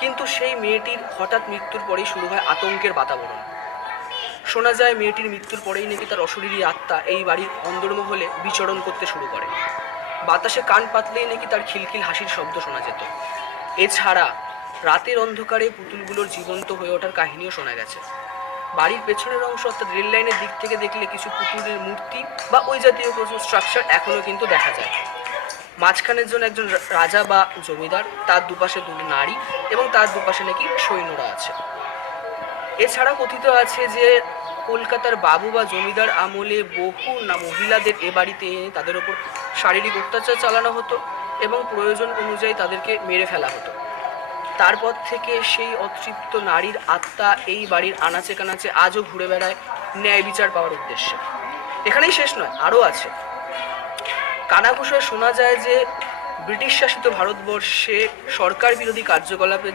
কিন্তু সেই মেয়েটির হঠাৎ মৃত্যুর পরেই শুরু হয় আতঙ্কের বাতাবরণ। শোনা যায় মেয়েটির মৃত্যুর পরেই নাকি তার অশরীরী আত্মা এই বাড়ির অন্দরমহলে বিচরণ করতে শুরু করে। বাতাসে কান পাতলেই নাকি তার খিলখিল হাসির শব্দ শোনা যেত। এছাড়া রাতের অন্ধকারে পুতুলগুলোর জীবন্ত হয়ে ওঠার কাহিনীও শোনা গেছে। বাড়ির পেছনের অংশ অর্থাৎ রেল লাইনের দিক থেকে দেখলে কিছু পুতুলের মূর্তি বা ওই জাতীয় কিছু স্ট্রাকচার এখনও কিন্তু দেখা যায়। মাঝখানের জন্য একজন রাজা বা জমিদার, তার দুপাশে দুটো নারী এবং তার দুপাশে নাকি সৈন্যরা আছে। এছাড়া কথিত আছে যে কলকাতার বাবু বা জমিদার আমলে বহু মহিলাদের এ বাড়িতে এনে তাদের ওপর শারীরিক অত্যাচার চালানো হতো এবং প্রয়োজন অনুযায়ী তাদেরকে মেরে ফেলা হতো। তারপর থেকে সেই অতৃপ্ত নারীর আত্মা এই বাড়ির আনাচে কানাচে আজও ঘুরে বেড়ায় ন্যায় বিচার পাওয়ার উদ্দেশ্যে। এখানেই শেষ নয়, আরও আছে। কানাঘুষোয় শোনা যায় যে ব্রিটিশ শাসিত ভারতবর্ষে সরকার বিরোধী কার্যকলাপের